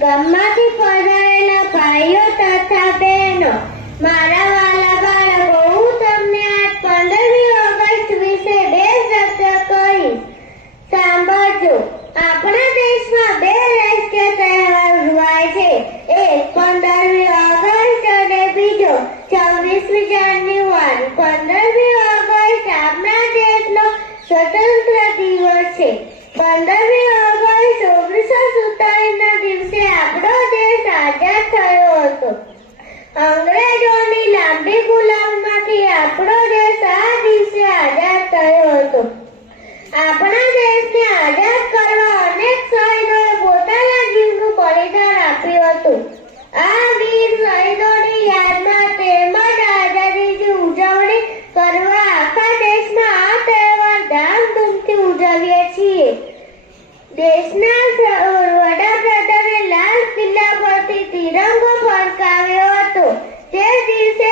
ગામમાંથી પધારેલા ભાઈઓ તથા બહેનો, મારા વાલા બાળકો, હું તમને આજ 15મી ઓગસ્ટ વિશે બે શબ્દ કહીશ. સાંભળજો. આપણા દેશમાં બે રાષ્ટ્રીય તહેવાર ઉજવાય છે. એક 15મી ઓગસ્ટ અને બીજો 26મી જાન્યુઆરી. 15મી ઓગસ્ટ આપણા દેશનો સ્વતંત્ર દિવસ છે. 15મી ઓગસ્ટ 1947ના દિવસે આપણો દેશ આઝાદ થયો હતો. અંગ્રેજોની લાંબી ગુલામીમાંથી આપણો દેશ આ દિવસે આઝાદ થયો હતો. આપણા દેશને આઝાદ કરવા અનેક શહીદોએ પોતાના જીવનું બલિદાન આપ્યું હતું. આ વીર શહીદોની યાદમાં તેમજ આઝાદીની ઉજવણી કરવા આખા દેશમાં આ તહેવાર ધામધૂમથી ઉજવીએ છીએ. દેશના વડાપ્રધાને લાલ કિલ્લા પરથી તિરંગો ફરકાવ્યો હતો. તે દિવસે